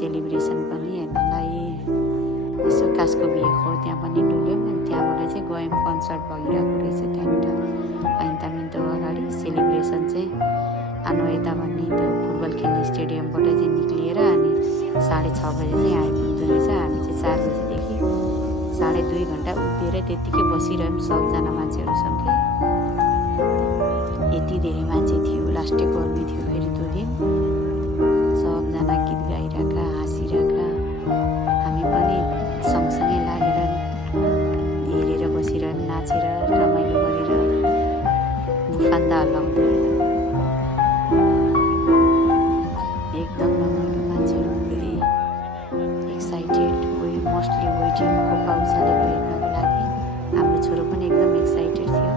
Celebration पनि हेर्नलाई। यसो कासको बिहेको त्यहाँ पनि डुल्यौँ अनि त्यहाँबाट चाहिँ गयौँ, कन्सर्ट भइरहेको रहेछ त्यहाँनिर ऐन्तामिन्तो अगाडि। सेलिब्रेसन चाहिँ यता भन्ने त्यो फुटबल खेल्ने स्टेडियमबाट चाहिँ निक्लिएर अनि 6:30 बजे चाहिँ आइपुग्दो रहेछ। हामी चाहिँ 4 बजीदेखि 2.5 घन्टा उभिएर त्यत्तिकै बसिरह्यौँ सबजना मान्छेहरूसँगै। यति धेरै मान्छे थियो, लास्टै गर्मी थियो फेरि त्यो दिन। सबजना गीत गाइरहेका, हाँसिरहेका, हामी पनि सँगसँगै लागेर हेरेर बसेर नाचेर रमाइलो गरेर बुफान्दा हल्लाउँदै एकदम रमाइलो। मान्छेहरू पुरै एक्साइटेड, मोस्टली वेटिङ कोपा उचालेको हेर्नको लागि। हाम्रो छोरो पनि एकदम एक्साइटेड थियो।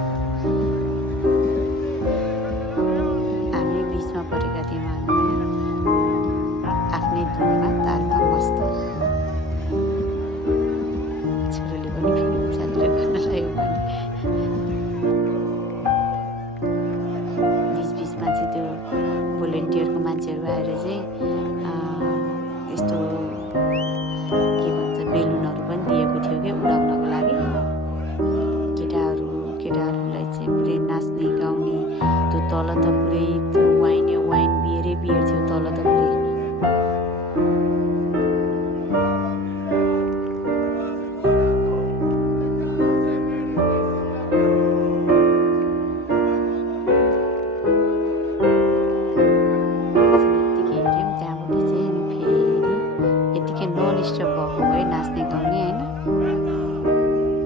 हामी बिचमा परेका थियौँ, हामी पनि आफ्नै धुनमा तालमा मस्त। छोरोले पनि फेरि उचालेर गर्न लाग्यो भने बिचबिचमा चाहिँ त्यो भोलिन्टियरको मान्छेहरू आएर चाहिँ यस्तो के भन्छ बेलुनहरू पनि दिएको थियो कि उडाउनको लागि। केटाहरूलाई चाहिँ पुरै नाच्ने गाउने। त्यो तल त पुरै वाइन बियरै बियर थियो तल त पुरै। नन स्टप भएको भयो नाच्ने गाउने होइन।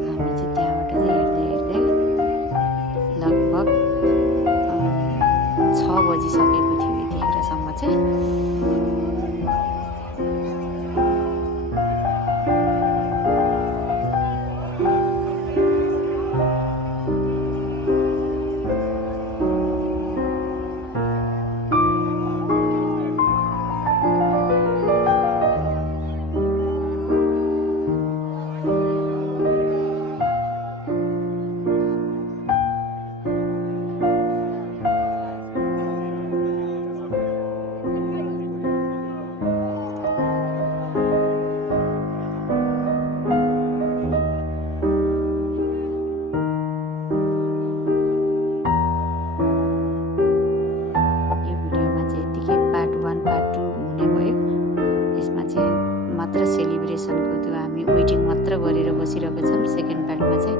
हामी चाहिँ त्यहाँबाट चाहिँ हेर्दै लगभग 6 बजिसकेको थियो यतिखेरसम्म चाहिँ। सेलिब्रेसनको त्यो हामी वेटिङ मात्र गरेर बसिरहेको छौँ। सेकेन्ड पार्टमा चाहिँ